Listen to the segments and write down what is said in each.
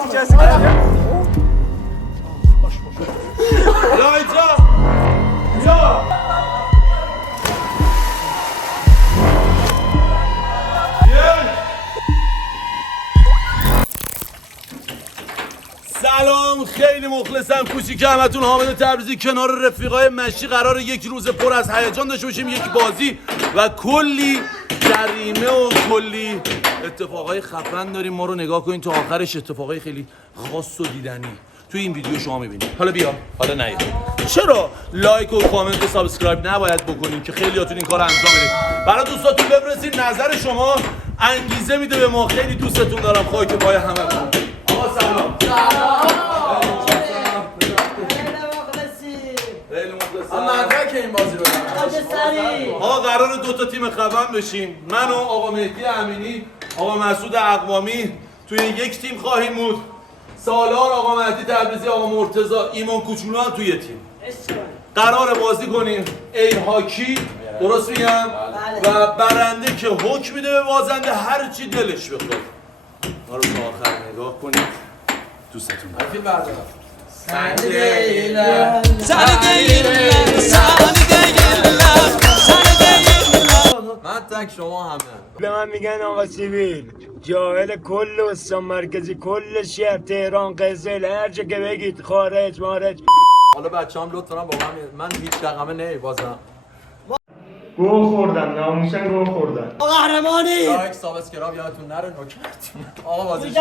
مهدی کسی یا اینجا یا سلام، خیلی مخلصم. کوچیک همتون حامد تبریزی کنار رفیقای مشی قراره یک روز پر از هیجان داشته باشیم، یک بازی و کلی جریمه و کلی اتفاقای خفن داریم. ما رو نگاه کنین تا آخرش، اتفاقای خیلی خاص و دیدنی توی این ویدیو شما میبینید. حالا بیا، حالا نیا. چرا لایک و کامنت و سابسکرایب نباید بکنین که خیلیاتون این کارو انجام بدید؟ برای دوستاتون بفرستین، نظر شما انگیزه میده به ما. خیلی دوستتون دارم. خاک پای همه. آقا سلام. مدرک این بازی رو ما قرار دو تا تیم خفن بشیم. من و آقا مهدی امینی، آقا مسعود اقوامی توی یک تیم خواهیم بود. سالار آقا مهدی تبریزی، آقا مرتضی، ایمان کوچولو هم توی تیم. قرار بازی کنیم ای هاکی، درست میگم؟ و برنده که حکم میده به بازنده هر چی دلش بخواد. ما رو تا آخر نگاه کنید. دوستتون دارم. فیلم بردارم. من تک شما همه به من میگن آقا سیویل، جاهل کل استان مرکزی، کل شهر تهران، قزل، هر جا که بگید، خارج مارج. حالا بچه هم لطفا با من هیچ رقمه نمیبازم. گوه خوردن، ناموسن گوه خوردن. قهرمانی لایک سابسکرایب یادتون نره. نوکرتون آقا بازی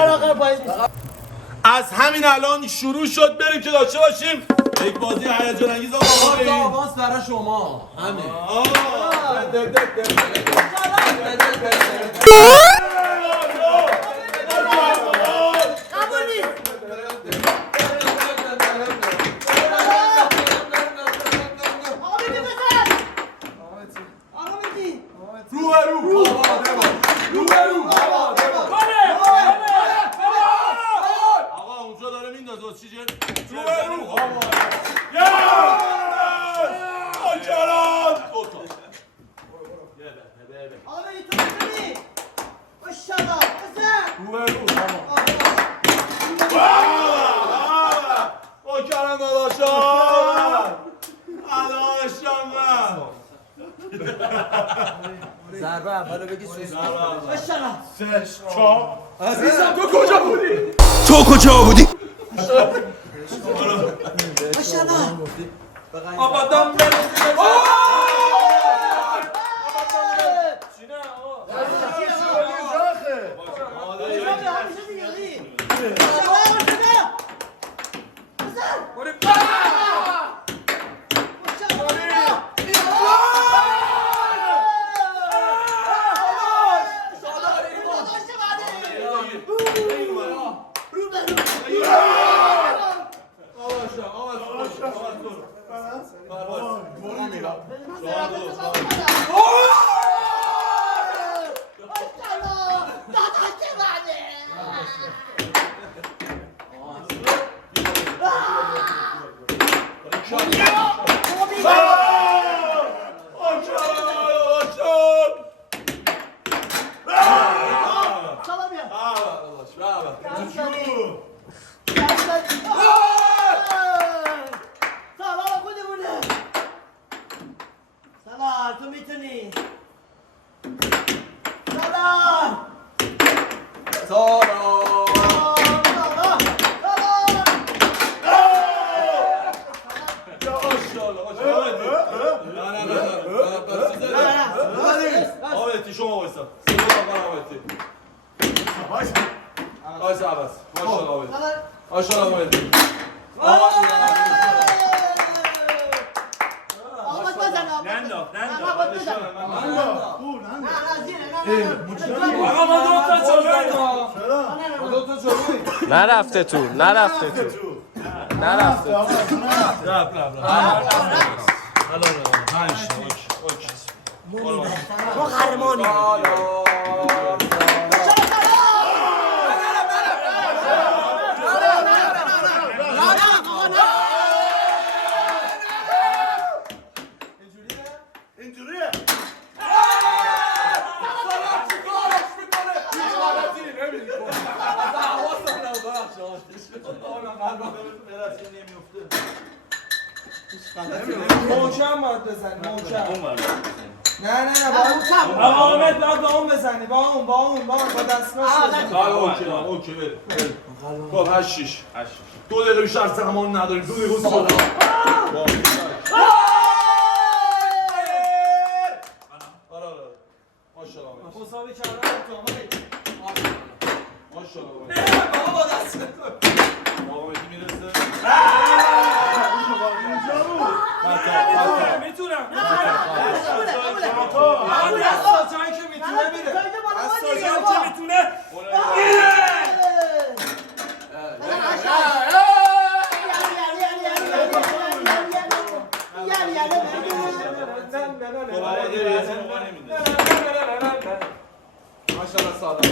از همین الان شروع شد. بریم که داشته باشیم یک بازی هیجان انگیز. آقا آواز برای شما همین. ضربه اولو بگی سوز عزیزم تو کجا بودی؟ تو کجا بودی؟ آبادان تو میتونی شما وایسا. وایسا عباس. ماشاءالله آمدی. نرفته تو نرفته تو نرفته ما قهرمانی محکم باید بزنی محکم نه با آمد باید با اون بزنی با اون با دستگاه اوکی بریم خب 8 2 دقیقه بیشتر زمان نداریم 2 دقیقه ساده ماشاءالله مساوی کردن تو ماشاءالله بابا با دست آقا میرسه میتونم از ساچایی که میتونه میره از ساچایی که میتونه ماشاءالله ساده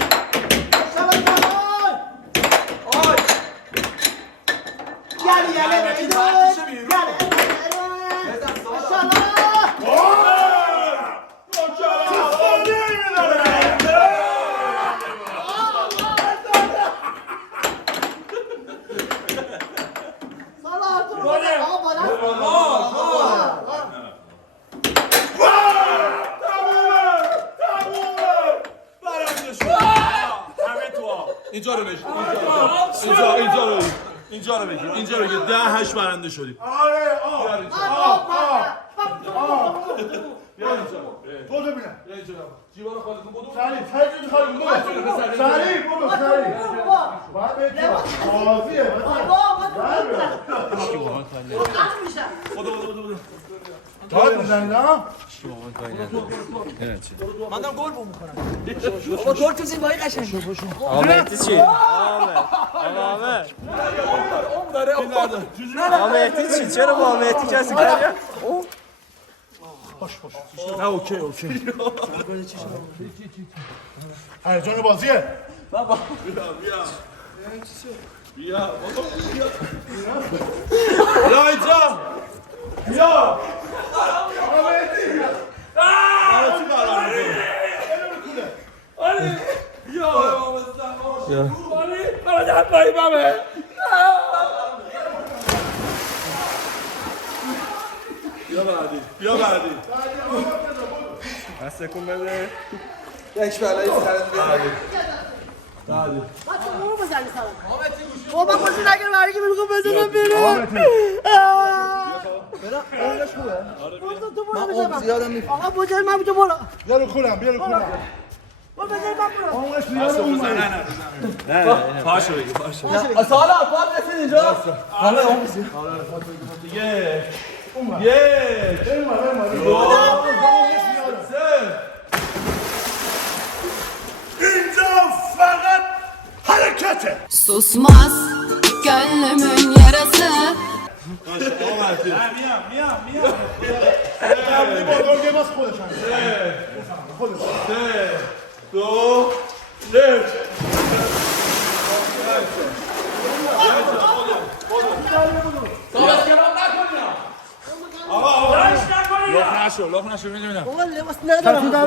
اینجا رو بگید 10-8 برنده شدیم تو ببینم جیبان خالتون بدون سریع برو باید بهت بازیه داد میزنید ها مندم گل بو میکنم بابا گل تو زیبایی قشنگ آمدی چی؟ آمدی چی؟ چرا با آمدی کسی کردی؟ نه اوکی هیجان بازیه بیا اینجا بیا بیا بعدی دست کن بده یک بلایی سرت بیاری بابا خوشی نگیر برای که میگم بزنم بیرون من زیادم میفهم آقا بزن من بودم بالا بیا رو کولم بزن من برو پاشو بگی سالا پاد رسید اینجا حالا اون بزن اینجا فقط حرکته Susmaz gönlümün yarası. بزرگه باز خودش هم خودش 2 1 آقا لباس ندارم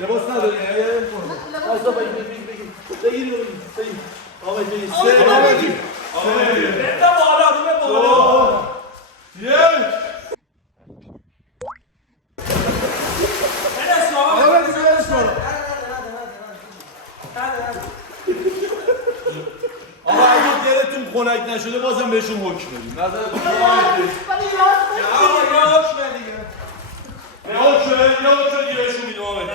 لباس نداری دلتون خنک نشده بازم بهشون حکم بدیم نظرتون یا بهشون میدیم آمد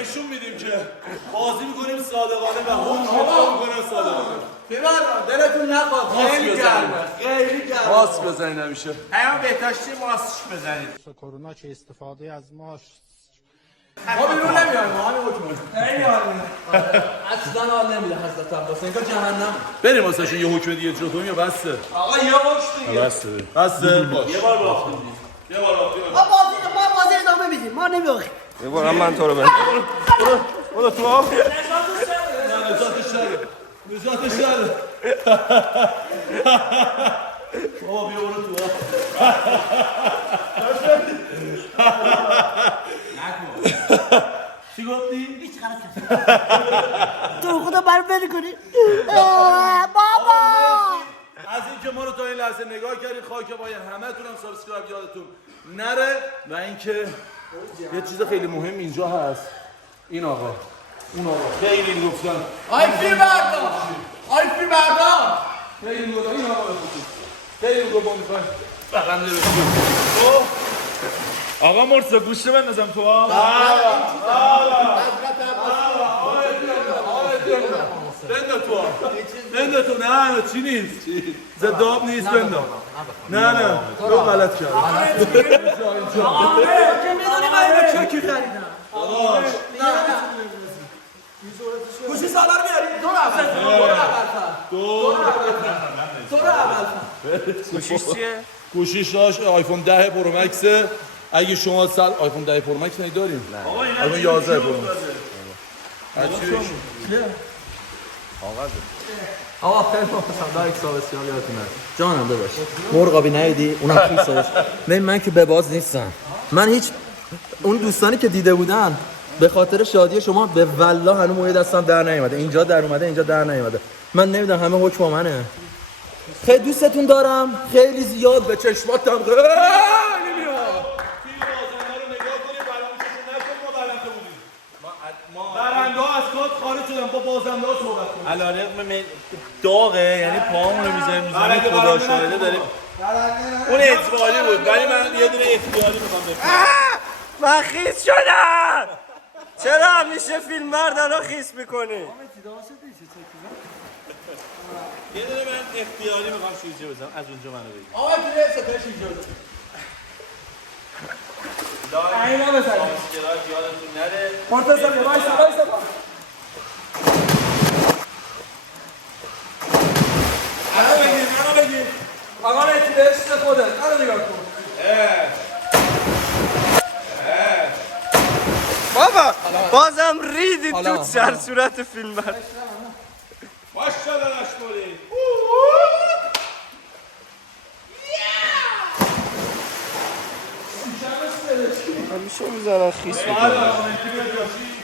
نشون میدیم که بازی میکنیم صادقانه و حکم میکنیم صادقانه ببر دلتون نخواد خیلی گرمه ماسک بزنید همیشه پیام بهداشتی ماسک بزنید کرونا که استفاده از ماش ما بیرون نمیایم ما همین حکم خیلی حال میده اصلا حال نمیده حضرتم واسه اینکه جهنم بریم واسه یه حکم دیگه اجرا کنیم یا بسته آقا یه باش دیگه بسته باش یه بار باختیم ما بازی ادامه میدیم ما نمیاخیم ببرم من تو رو بده O da tuhaf. نجات شهر نجات شهر بابا بیا برو تو چی گفتی؟ هیچ غلط کرد تو خدا بر بری کنی بابا از اینکه ما رو تا این لحظه نگاه کردین خاک باید همه تونم سابسکرایب یادتون نره و اینکه یه چیز خیلی مهم اینجا هست این آقا اون آقا خیلی گفتن آی فیلم بردار آی فیلم بردار خیلی گفتن این آقا خیلی گفتن با میخوایم بقنده بشیم آقا مرسا گوشت بندازم تو بنده تو نه چی نیست زداب نیست بنده نه تو غلط کرد که میدونی من اینو چکی خریدم گوشی سالار میاری دو رو اول گوشیش چیه؟ گوشیش داشت آیفون 10 پرو مکسه اگه شما آیفون 10 پرو مکس نداریم آیفون 11 پرو آقا خیلی مختصم دار یک سابسکرایب یادتونه جانم داداش مرغابی ندیدی اونم خیلی سابش ببین من که به باز نیستم من هیچ اون دوستانی که دیده بودن به خاطر شادی شما به والله هنوز موی دستم در نیومده اینجا در اومده اینجا در نیومده من نمیدونم همه حکم منه خیلی دوستتون دارم خیلی زیاد به چشماتم خیلی میاد برنده ها از کات خارج شدن با بازنده ها صحبت کنیم علارغم داغه یعنی پاهمون رو میذاریم میزنیم خدا شاهده داریم اون اجباری بود ولی من یه دونه اختیاری میخوام بکنم من خیس شدم چرا همیشه فیلم بردارا خیس میکنی یه دونه من اختیاری میخوام شیرجه بزنم از اونجا منو بگیر آقا دیگه ستایش اینجا اینا بزنیم یادتون نره مرتضی وایسا الان بگیر آقا نتی به عشق خودت الان نگاه کن بابا بازم ریدی تو سر صورت فیلم بر ماشاءالله لشماری همیشه میزنن خیس میکنن